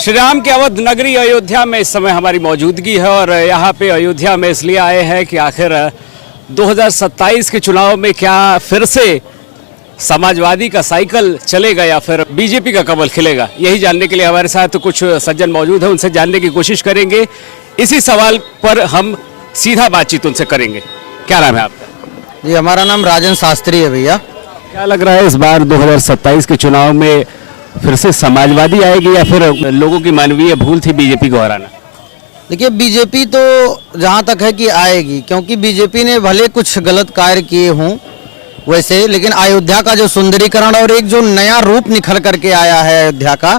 श्री राम की अवध नगरी अयोध्या में इस समय हमारी मौजूदगी है और यहाँ पे अयोध्या में इसलिए आए हैं कि आखिर 2027 के चुनाव में क्या फिर से समाजवादी का साइकिल चलेगा या फिर बीजेपी का कमल खिलेगा। यही जानने के लिए हमारे साथ कुछ सज्जन मौजूद हैं, उनसे जानने की कोशिश करेंगे। इसी सवाल पर हम सीधा बातचीत उनसे करेंगे। क्या नाम है आपका? जी, हमारा नाम राजन शास्त्री है भैया। क्या लग रहा है इस बार 2027 के चुनाव में फिर से समाजवादी आएगी या फिर लोगों की मानवीय भूल थी बीजेपी को हराना? देखिए, बीजेपी तो जहाँ तक है कि आएगी, क्योंकि बीजेपी ने भले कुछ गलत कार्य किए हों वैसे, लेकिन अयोध्या का जो सुंदरीकरण और एक जो नया रूप निखर करके आया है अयोध्या का,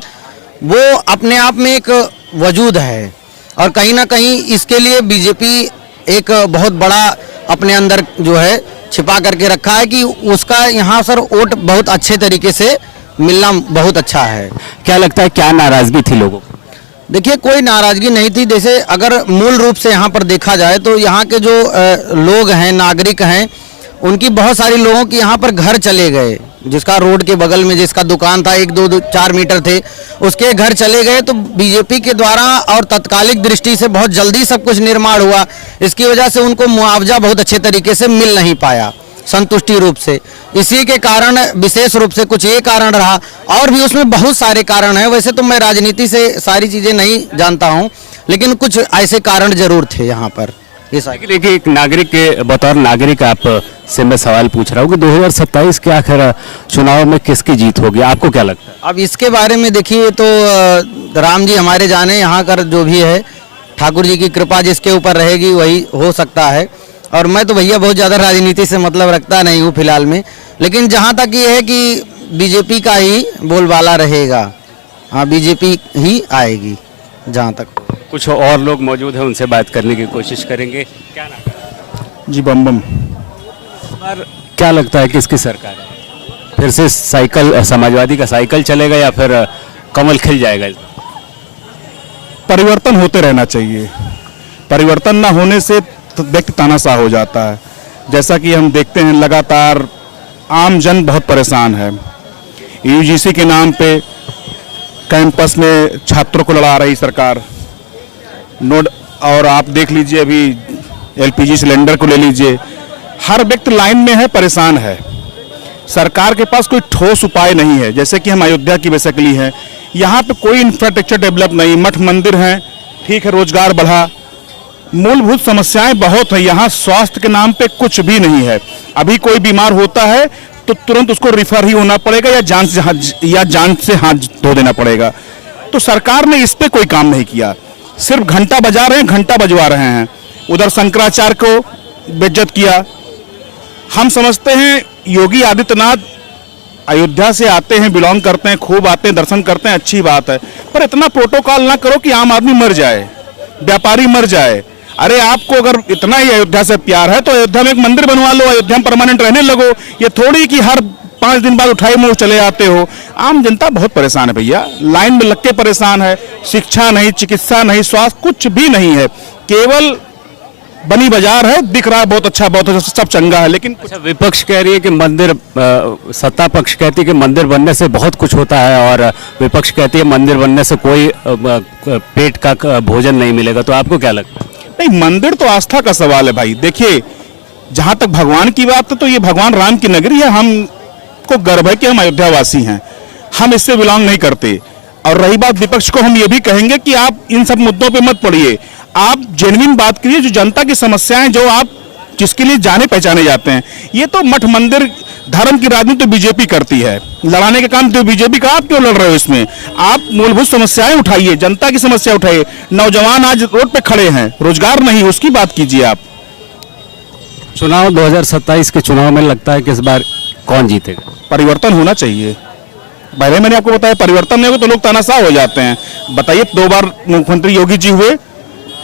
वो अपने आप में एक वजूद है। और कहीं ना कहीं इसके लिए बीजेपी एक बहुत बड़ा अपने अंदर जो है छिपा करके रखा है कि उसका यहाँ सर वोट बहुत अच्छे तरीके से मिलना बहुत अच्छा है। क्या लगता है क्या नाराजगी थी लोगों को? देखिए, कोई नाराजगी नहीं थी। जैसे अगर मूल रूप से यहाँ पर देखा जाए तो यहाँ के जो लोग हैं, नागरिक हैं, उनकी बहुत सारी लोगों की यहाँ पर घर चले गए। जिसका रोड के बगल में जिसका दुकान था, 1-2-4 मीटर थे, उसके घर चले गए। तो बीजेपी के द्वारा और तत्कालिक दृष्टि से बहुत जल्दी सब कुछ निर्माण हुआ। इसकी वजह से उनको मुआवजा बहुत अच्छे तरीके से मिल नहीं पाया संतुष्टि रूप से। इसी के कारण विशेष रूप से कुछ ये कारण रहा, और भी उसमें बहुत सारे कारण हैं। वैसे तो मैं राजनीति से सारी चीज़ें नहीं जानता हूँ, लेकिन कुछ ऐसे कारण जरूर थे यहाँ पर। लेकिन एक नागरिक के बतौर नागरिक आप से मैं सवाल पूछ रहा हूँ कि 2027 के आखिर चुनाव में किसकी जीत होगी, आपको क्या लगता है? अब इसके बारे में देखिए तो राम जी हमारे जाने, यहाँ का जो भी है ठाकुर जी की कृपा जिसके ऊपर रहेगी वही हो सकता है। और मैं तो भैया बहुत ज़्यादा राजनीति से मतलब रखता नहीं हूँ फिलहाल में, लेकिन जहाँ तक ये है कि बीजेपी का ही बोलबाला रहेगा। हाँ, बीजेपी ही आएगी जहाँ तक। कुछ और लोग मौजूद हैं, उनसे बात करने की कोशिश करेंगे। क्या नाम है? जी, बम बम। पर क्या लगता है किसकी सरकार है? फिर से साइकिल, समाजवादी का साइकिल चलेगा या फिर कमल खिल जाएगा? परिवर्तन होते रहना चाहिए। परिवर्तन ना होने से तो व्यक्ति तानाशाह हो जाता है। जैसा कि हम देखते हैं लगातार आम जन बहुत परेशान है। यूजीसी के नाम पे कैंपस में छात्रों को लड़ा रही सरकार। नोट और आप देख लीजिए, अभी एलपीजी सिलेंडर को ले लीजिए, हर व्यक्ति लाइन में है, परेशान है। सरकार के पास कोई ठोस उपाय नहीं है। जैसे कि हम अयोध्या की बेसिकली है, यहाँ पे कोई इंफ्रास्ट्रक्चर डेवलप नहीं, मठ मंदिर हैं, ठीक है, रोजगार बढ़ा, मूलभूत समस्याएं बहुत है। यहाँ स्वास्थ्य के नाम पे कुछ भी नहीं है। अभी कोई बीमार होता है तो तुरंत उसको रिफर ही होना पड़ेगा या जान से हाथ धो देना पड़ेगा। तो सरकार ने इस पे कोई काम नहीं किया, सिर्फ घंटा बजा रहे हैं, घंटा बजवा रहे हैं। उधर शंकराचार्य को बेइज्जत किया। हम समझते हैं योगी आदित्यनाथ अयोध्या से आते हैं, बिलोंग करते हैं, खूब आते हैं, दर्शन करते हैं, अच्छी बात है, पर इतना प्रोटोकॉल ना करो कि आम आदमी मर जाए, व्यापारी मर जाए। अरे आपको अगर इतना ही अयोध्या से प्यार है तो अयोध्या में एक मंदिर बनवा लो, अयोध्या में परमानेंट रहने लगो। ये थोड़ी कि हर 5 दिन बाद उठाए मुंह चले आते हो। आम जनता बहुत परेशान है भैया, लाइन में लग के परेशान है। शिक्षा नहीं, चिकित्सा नहीं, स्वास्थ्य कुछ भी नहीं है, केवल बनी बाजार है। दिख रहा है बहुत अच्छा, सब चंगा है, लेकिन अच्छा, विपक्ष कह रही है कि मंदिर, सत्ता पक्ष कहती है कि मंदिर बनने से बहुत कुछ होता है और विपक्ष कहती है मंदिर बनने से कोई पेट का भोजन नहीं मिलेगा। तो आपको क्या लगता है? नहीं, मंदिर तो आस्था का सवाल है भाई। देखिए, जहां तक भगवान की बात है तो ये भगवान राम की नगरी है। हमको गर्व है कि हम अयोध्यावासी हैं, हम इससे बिलोंग नहीं करते। और रही बात विपक्ष को, हम ये भी कहेंगे कि आप इन सब मुद्दों पे मत पड़िए, आप जेन्युइन बात करिए, जो जनता की समस्याएं, जो आप जिसके लिए जाने पहचाने जाते हैं। ये तो मठ मंदिर धर्म की राजनीति तो बीजेपी करती है, लड़ाने के काम तो बीजेपी का। आप क्यों लड़ रहे हो इसमें? आप मूलभूत समस्याएं उठाइए, जनता की समस्या उठाइए। नौजवान आज रोड पे खड़े हैं, रोजगार नहीं, उसकी बात कीजिए आप। चुनाव 2027 के चुनाव में लगता है कि इस बार कौन जीतेगा? परिवर्तन होना चाहिए। पहले मैंने आपको बताया, परिवर्तन नहीं होगा तो लोग तानाशाह हो जाते हैं। बताइए, 2 बार मुख्यमंत्री योगी जी हुए,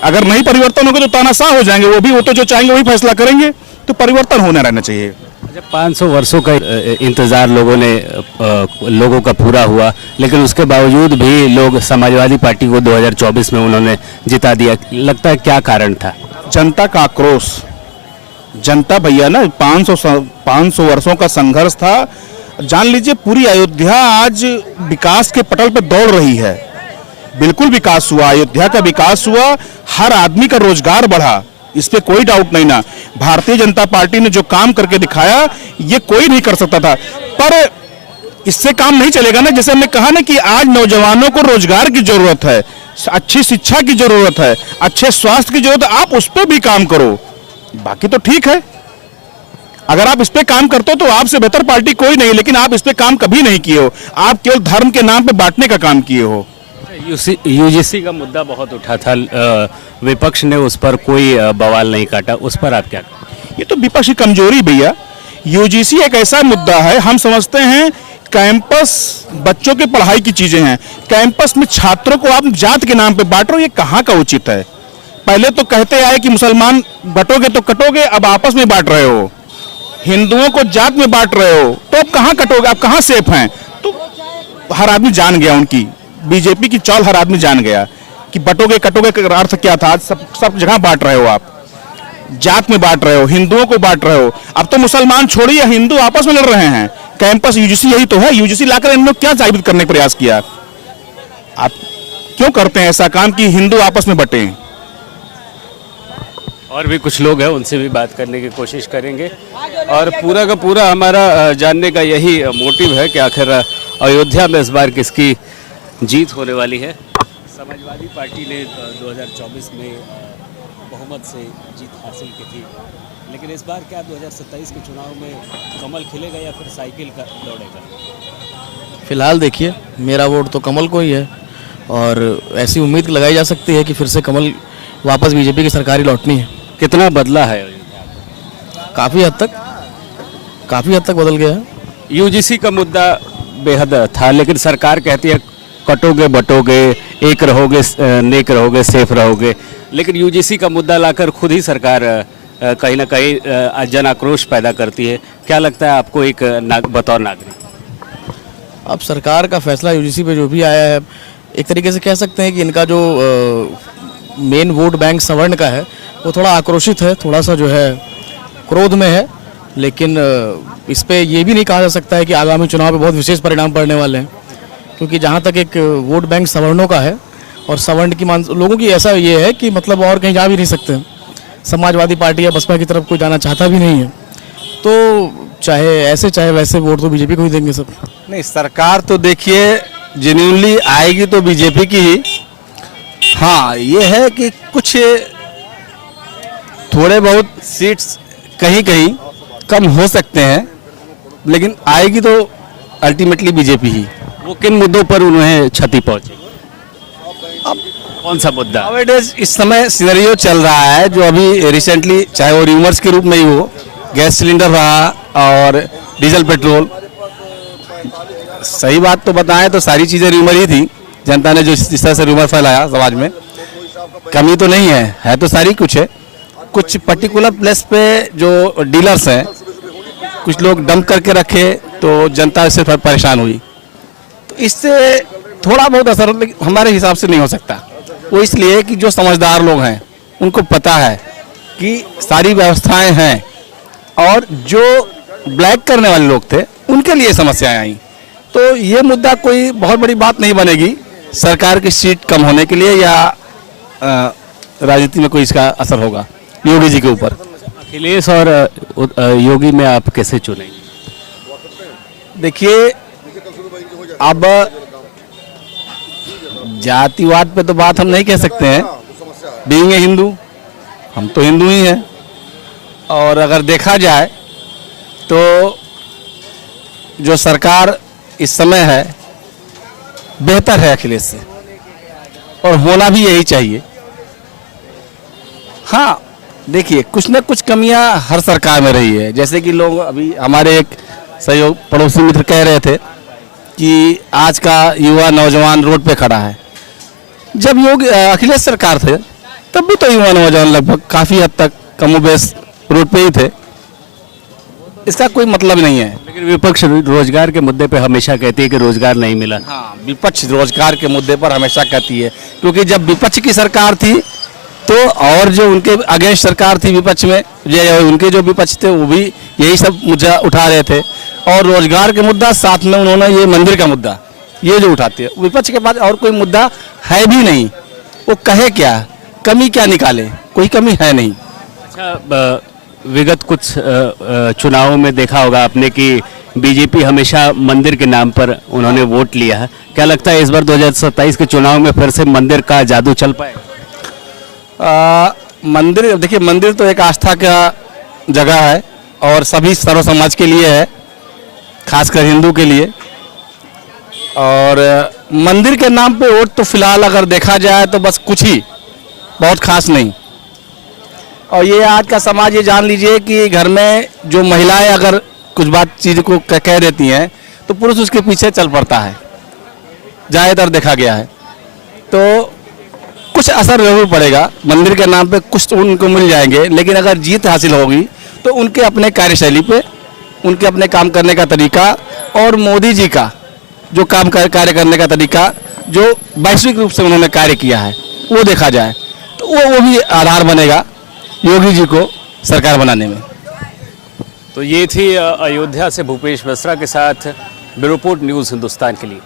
अगर नहीं परिवर्तन होगा तो तानाशाह हो जाएंगे। वो तो जो चाहेंगे वही फैसला करेंगे। तो परिवर्तन होना रहना चाहिए। जब 500 वर्षों का इंतजार लोगों का पूरा हुआ, लेकिन उसके बावजूद भी लोग समाजवादी पार्टी को 2024 में उन्होंने जिता दिया। लगता है क्या कारण था? जनता का आक्रोश। जनता भैया ना, 500 वर्षों का संघर्ष था। जान लीजिए, पूरी अयोध्या आज विकास के पटल पर दौड़ रही है। बिल्कुल विकास हुआ, अयोध्या का विकास हुआ, हर आदमी का रोजगार बढ़ा, इस पे कोई डाउट नहीं ना। भारतीय जनता पार्टी ने जो काम करके दिखाया ये कोई नहीं कर सकता था, पर इससे काम नहीं चलेगा ना। जैसे हमने कहा ना कि आज नौजवानों को रोजगार की जरूरत है, अच्छी शिक्षा की जरूरत है, अच्छे स्वास्थ्य की जरूरत है, आप उस पर भी काम करो, बाकी तो ठीक है। अगर आप इस पे काम करते हो तो आपसे बेहतर पार्टी कोई नहीं, लेकिन आप इस पे काम कभी नहीं किए हो, आप केवल धर्म के नाम पे बांटने का काम किए हो। यूजीसी का मुद्दा बहुत उठा था, विपक्ष ने उस पर कोई बवाल नहीं काटा, उस पर आप क्या कहें? ये तो विपक्ष की कमजोरी भैया। यूजीसी एक ऐसा मुद्दा है, हम समझते हैं कैंपस बच्चों के पढ़ाई की चीजें हैं, कैंपस में छात्रों को आप जात के नाम पे बांट रहे हो, ये कहाँ का उचित है? पहले तो कहते आए कि मुसलमान बटोगे तो कटोगे, अब आपस में बांट रहे हो, हिंदुओं को जात में बांट रहे हो, तो अब कहाँ कटोगे, आप कहाँ सेफ हैं? तो हर आदमी जान गया, उनकी बीजेपी की चाल हर आदमी जान गया कि बटोगे कटोगे का अर्थ क्या था। आज सब जगह बांट रहे हो, आप जात में बांट रहे हो, हिंदुओं को बांट रहे हो। अब तो मुसलमान छोड़िए, हिंदू आपस में लड़ रहे हैं। कैंपस यूजीसी यही तो है, यूजीसी लाकर इन लोग क्या साबित करने का प्रयास किया? आप क्यों करते हैं ऐसा काम कि हिंदू आपस में बटे? और भी कुछ लोग हैं, उनसे भी बात करने की कोशिश करेंगे। और पूरा का पूरा हमारा जानने का यही मोटिव है कि आखिर अयोध्या में इस बार किसकी जीत होने वाली है। समाजवादी पार्टी ने 2024 में बहुमत से जीत हासिल की थी, लेकिन इस बार क्या 2027 के चुनाव में कमल खिलेगा या फिर साइकिल का दौड़ेगा? फिलहाल देखिए, मेरा वोट तो कमल को ही है और ऐसी उम्मीद लगाई जा सकती है कि फिर से कमल वापस बीजेपी की सरकारी लौटनी है। कितना बदला है? काफ़ी हद तक बदल गया है। यूजीसी का मुद्दा बेहद था, लेकिन सरकार कहती है कटोगे बटोगे, एक रहोगे, नेक रहोगे, सेफ रहोगे, लेकिन यूजीसी का मुद्दा लाकर खुद ही सरकार कहीं ना कहीं जन आक्रोश पैदा करती है। क्या लगता है आपको एक बतौर नागरिक? अब सरकार का फैसला यूजीसी पे जो भी आया है, एक तरीके से कह सकते हैं कि इनका जो मेन वोट बैंक सवर्ण का है वो थोड़ा आक्रोशित है, थोड़ा सा जो है क्रोध में है, लेकिन इस पे ये भी नहीं कहा जा सकता है कि आगामी चुनाव पे बहुत विशेष परिणाम पड़ने वाले हैं, क्योंकि जहाँ तक एक वोट बैंक सवर्णों का है और सवर्ण की लोगों की ऐसा ये है कि मतलब और कहीं जा भी नहीं सकते। समाजवादी पार्टी या बसपा की तरफ कोई जाना चाहता भी नहीं है, तो चाहे ऐसे चाहे वैसे वोट तो बीजेपी को ही देंगे सब। नहीं, सरकार तो देखिए जेन्युइनली आएगी तो बीजेपी की ही। हाँ, ये है कि कुछ थोड़े बहुत सीट्स कहीं कहीं कम हो सकते हैं, लेकिन आएगी तो अल्टीमेटली बीजेपी ही। वो किन मुद्दों पर उन्हें क्षति पहुंची? अब कौन सा मुद्दा? नाउअडेज इस समय सिनेरियो चल रहा है जो अभी रिसेंटली, चाहे वो र्यूमर्स के रूप में ही हो, गैस सिलेंडर रहा और डीजल पेट्रोल। सही बात तो बताएं तो सारी चीज़ें र्यूमर ही थी, जनता ने जो जिस तरह से र्यूमर फैलाया समाज में, कमी तो नहीं है तो सारी कुछ है। कुछ पर्टिकुलर प्लेस पे जो डीलर्स हैं, कुछ लोग डंप करके रखे तो जनता इससे थोड़ा परेशान हुई, तो इससे थोड़ा बहुत असर हमारे हिसाब से नहीं हो सकता। वो इसलिए कि जो समझदार लोग हैं उनको पता है कि सारी व्यवस्थाएं हैं, और जो ब्लैक करने वाले लोग थे उनके लिए समस्याएं आई, तो ये मुद्दा कोई बहुत बड़ी बात नहीं बनेगी सरकार की सीट कम होने के लिए या राजनीति में कोई इसका असर होगा योगी जी के ऊपर। अखिलेश और योगी में आप कैसे चुनेंगे? देखिए, अब जातिवाद पे तो बात हम नहीं कह सकते हैं, बीइंग ए हिंदू, हम तो हिंदू ही हैं, और अगर देखा जाए तो जो सरकार इस समय है बेहतर है अखिलेश से, और होना भी यही चाहिए। हाँ, देखिए, कुछ न कुछ कमियां हर सरकार में रही है, जैसे कि लोग अभी हमारे एक सहयोग पड़ोसी मित्र कह रहे थे कि आज का युवा नौजवान रोड पे खड़ा है। जब अखिलेश सरकार थे तब भी तो युवा नौजवान लगभग काफ़ी हद तक कमोबेश रोड पे ही थे, इसका कोई मतलब नहीं है। लेकिन विपक्ष रोजगार के मुद्दे पे हमेशा कहती है कि रोजगार नहीं मिला। हाँ, विपक्ष रोजगार के मुद्दे पर हमेशा कहती है, क्योंकि जब विपक्ष की सरकार थी तो और जो उनके अगेंस्ट सरकार थी विपक्ष में, उनके जो विपक्ष थे वो भी यही सब मुद्दा उठा रहे थे, और रोजगार के मुद्दा साथ में उन्होंने ये मंदिर का मुद्दा ये जो उठाती है, विपक्ष के पास और कोई मुद्दा है भी नहीं, वो कहे क्या, कमी क्या निकाले, कोई कमी है नहीं। अच्छा, विगत कुछ चुनावों में देखा होगा आपने कि बीजेपी हमेशा मंदिर के नाम पर उन्होंने वोट लिया है। क्या लगता है इस बार 2027 के चुनाव में फिर से मंदिर का जादू चल पाएगा? मंदिर, देखिए मंदिर तो एक आस्था का जगह है और सभी सर्व समाज के लिए है, खासकर हिंदू के लिए। और मंदिर के नाम पे वोट तो फिलहाल अगर देखा जाए तो बस कुछ ही, बहुत खास नहीं। और ये आज का समाज ये जान लीजिए कि घर में जो महिलाएं अगर कुछ बात चीज़ को कह देती हैं तो पुरुष उसके पीछे चल पड़ता है, ज़्यादातर देखा गया है। तो कुछ असर जरूर पड़ेगा, मंदिर के नाम पे कुछ तो उनको मिल जाएंगे, लेकिन अगर जीत हासिल होगी तो उनके अपने कार्यशैली पे, उनके अपने काम करने का तरीका और मोदी जी का जो कार्य करने का तरीका, जो वैश्विक रूप से उन्होंने कार्य किया है, वो देखा जाए तो वो भी आधार बनेगा योगी जी को सरकार बनाने में। तो ये थी अयोध्या से भूपेश मिश्रा के साथ ब्यूरो रिपोर्ट न्यूज़ हिंदुस्तान के लिए।